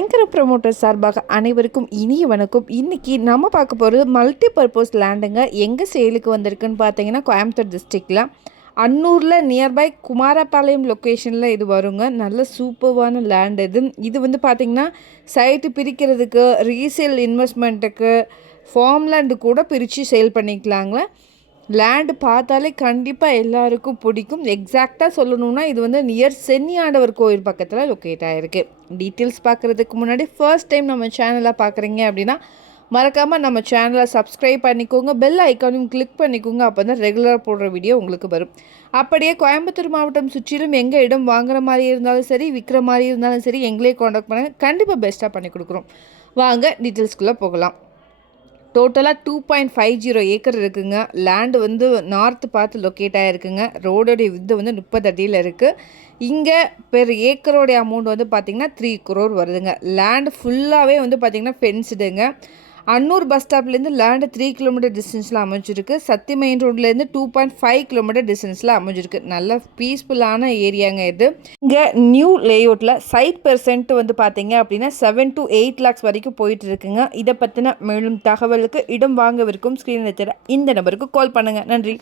ஐங்கர promoter சார்பாக அனைவருக்கும் இனிய வணக்கம். இன்றைக்கி நம்ம பார்க்க போகிறது மல்டி பர்பஸ் லேண்டுங்க. எங்கே சேலுக்கு வந்திருக்குன்னு பார்த்தீங்கன்னா கோயம்புத்தூர் டிஸ்ட்ரிக்டில் அன்னூரில் நியர்பை குமாரபாளையம் லொக்கேஷனில் இது வருங்க. நல்ல சூப்பர்வான லேண்ட் இது வந்து பார்த்திங்கன்னா சைட்டு பிரிக்கிறதுக்கு, ரீசேல் இன்வெஸ்ட்மெண்ட்டுக்கு, ஃபார்ம் லேண்டு கூட பிரித்து சேல் பண்ணிக்கலாங்களே. லேண்டு பார்த்தாலே கண்டிப்பாக எல்லாருக்கும் பிடிக்கும். எக்ஸாக்டாக சொல்லணுன்னா இது வந்து நியர் சென்னியாண்டவர் கோயில் பக்கத்தில் லொக்கேட் ஆகிருக்கு. டீட்டெயில்ஸ் பார்க்குறதுக்கு முன்னாடி ஃபர்ஸ்ட் டைம் நம்ம சேனலை பார்க்குறீங்க அப்படின்னா மறக்காமல் நம்ம சேனலை சப்ஸ்கிரைப் பண்ணிக்கோங்க, பெல் ஐக்கானையும் கிளிக் பண்ணிக்கோங்க. அப்போ தான் ரெகுலராக போடுற வீடியோ உங்களுக்கு வரும். அப்படியே கோயம்புத்தூர் மாவட்டம் சுற்றிலும் எங்கே இடம் வாங்குற மாதிரி இருந்தாலும் சரி, விற்கிற மாதிரி இருந்தாலும் சரி, எங்களே காண்டாக்ட் பண்ணுங்கள். கண்டிப்பாக பெஸ்ட்டாக பண்ணி கொடுக்குறோம். வாங்க டீட்டெயில்ஸ்குள்ளே போகலாம். டோட்டலாக 2.50 ஏக்கர் இருக்குங்க. லேண்டு வந்து நார்த்து பார்த்து லொக்கேட் ஆகிருக்குங்க. ரோடோடைய வித்து வந்து 30 அடியில் இருக்குது. இங்கே பெர் ஏக்கரோடைய அமௌண்ட் வந்து பார்த்திங்கன்னா 3 crore வருதுங்க. லேண்டு ஃபுல்லாகவே வந்து பார்த்திங்கன்னா ஃபென்ஸ்டுங்க. அன்னூர் பஸ் ஸ்டாப்லேருந்து லேண்டு 3 கிலோமீட்டர் டிஸ்டன்ஸில் அமைஞ்சிருக்கு. சத்தி மெயின் ரோட்லேருந்து 2.5 கிலோமீட்டர் டிஸ்டன்ஸில் அமைஞ்சிருக்கு. நல்ல பீஸ்ஃபுல்லான ஏரியாங்க இது. இங்கே நியூ லேஅவுட்டில் சைட் பெர்சென்ட் வந்து பார்த்தீங்க அப்படின்னா 7 to 8 lakhs வரைக்கும் போயிட்டு இருக்குங்க. இதை பற்றின மேலும் தகவலுக்கு இடம் வாங்கவிருக்கும் ஸ்க்ரீனில் தர இந்த நம்பருக்கு கால் பண்ணுங்கள். நன்றி.